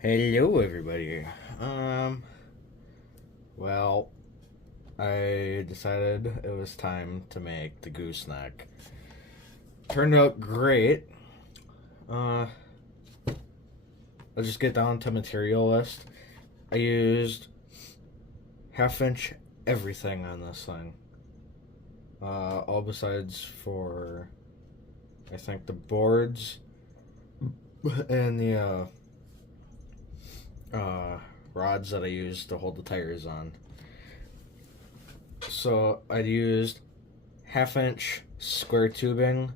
Hello, everybody. Well, I decided it was time to make the gooseneck. Turned out great. I'll just get down to material list. I used 1/2 inch everything on this thing. All besides for, I think, the boards and the rods that I used to hold the tires on. So I used 1/2 inch square tubing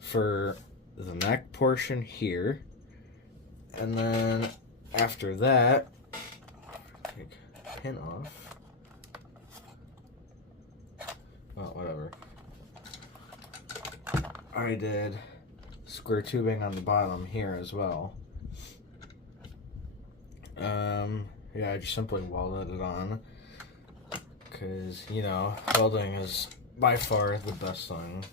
for the neck portion here, and then after that, take a pin off. Oh, whatever. I did square tubing on the bottom here as well. Yeah, I just simply welded it on because, you know, welding is by far the best thing.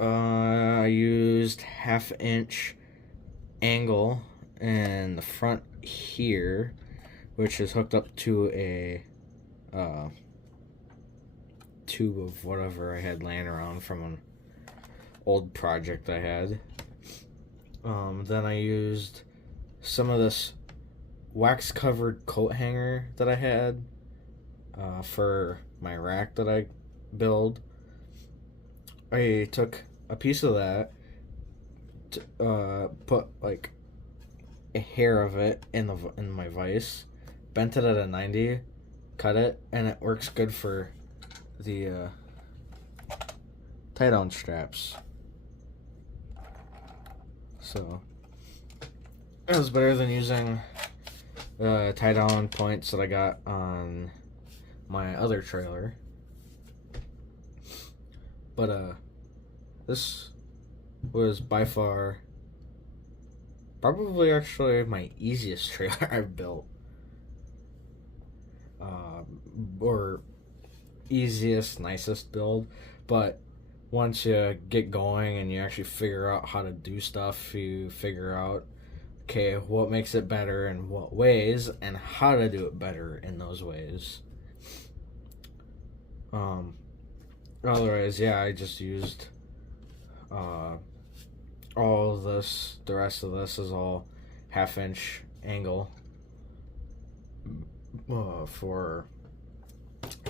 I used 1/2 inch angle in the front here, which is hooked up to a tube of whatever I had laying around from an old project I had. Then I used some of this wax covered coat hanger that I had for my rack that I build. I took a piece of that, put like a hair of it in my vise, bent it at a 90, cut it, and it works good for the tie down straps. So it was better than using tie down points that I got on my other trailer. But this was by far probably actually my easiest trailer I've built. Or easiest, nicest build. But once you get going and you actually figure out how to do stuff, you figure out, okay, what makes it better in what ways and how to do it better in those ways. Otherwise, yeah, I just used all of this. The rest of this is all 1/2 inch angle for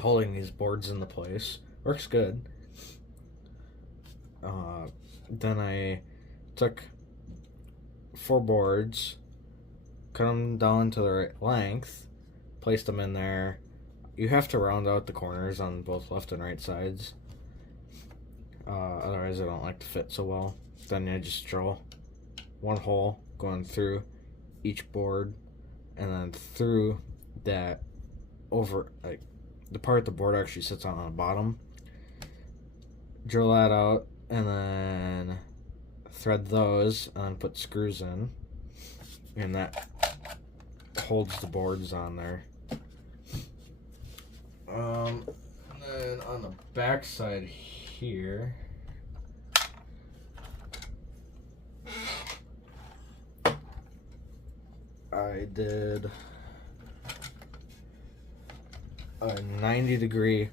holding these boards into place. Works good. Then I took 4 boards, cut them down to the right length, placed them in there. You have to round out the corners on both left and right sides. Otherwise, they don't like to fit so well. Then I just drill one hole going through each board, and then through that over, like the part the board actually sits on the bottom. Drill that out, and then thread those, and then put screws in, and that holds the boards on there. And then on the back side here, I did a 90-degree.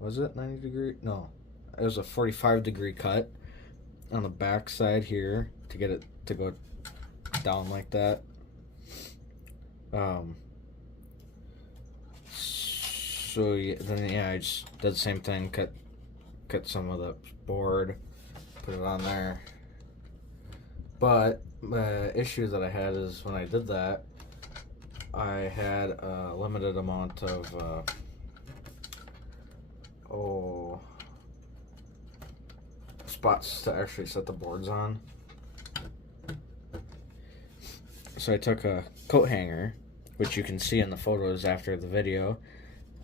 Was it 90 degree? No, it was a 45-degree cut on the back side here to get it to go down like that. So yeah, I just did the same thing. Cut some of the board, put it on there. But the issue that I had is when I did that, I had a limited amount of spots to actually set the boards on. So I took a coat hanger, which you can see in the photos after the video.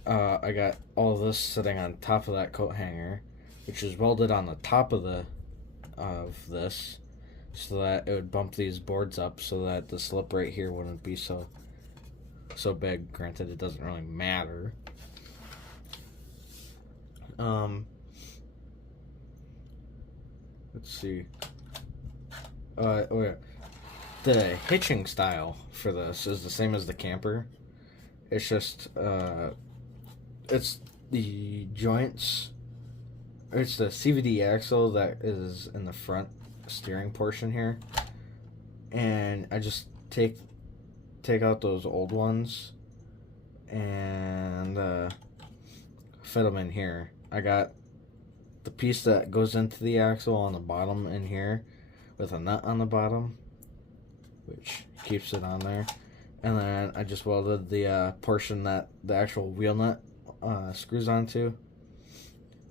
I got all of this sitting on top of that coat hanger, which is welded on the top of this, so that it would bump these boards up, so that the slip right here wouldn't be so big. Granted, it doesn't really matter. Let's see. Oh yeah. The hitching style for this is the same as the camper. It's just it's the joints. It's the CVD axle that is in the front steering portion here, and I just take out those old ones and fit them in here. I got the piece that goes into the axle on the bottom in here with a nut on the bottom, which keeps it on there. And then I just welded the portion that the actual wheel nut screws onto.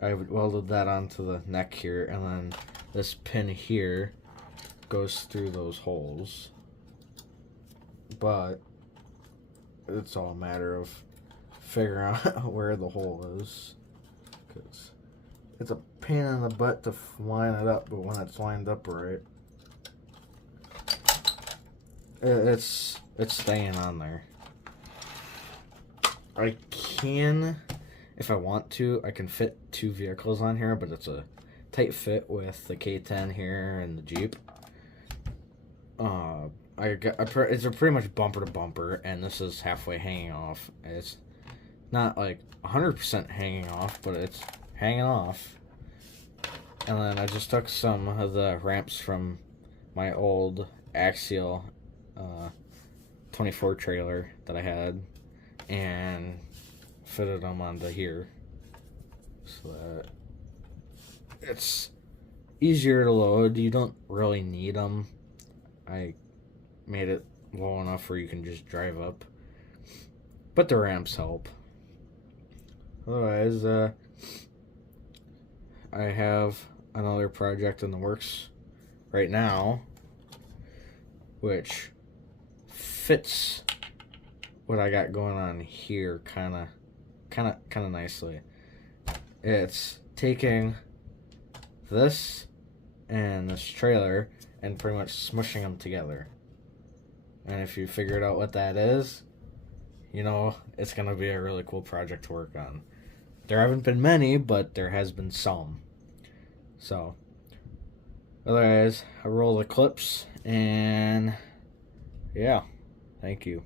I welded that onto the neck here, and then this pin here goes through those holes. But it's all a matter of figuring out where the hole is, because it's a pain in the butt to line it up, but when it's lined up right, it's staying on there. I can, if I want to, I can fit 2 vehicles on here, but it's a tight fit with the K10 here and the Jeep. It's a pretty much bumper to bumper, and this is halfway hanging off. It's not like 100% hanging off, but it's hanging off. And then I just took some of the ramps from my old axial 24 trailer that I had and fitted them onto here so that it's easier to load. You don't really need them. I made it low enough where you can just drive up, but the ramps help. Otherwise, I have another project in the works right now, which fits what I got going on here kind of nicely. It's taking this and this trailer and pretty much smushing them together. And if you figured out what that is, you know it's going to be a really cool project to work on. There haven't been many, but there has been some. So, otherwise, I roll the clips, and yeah, thank you.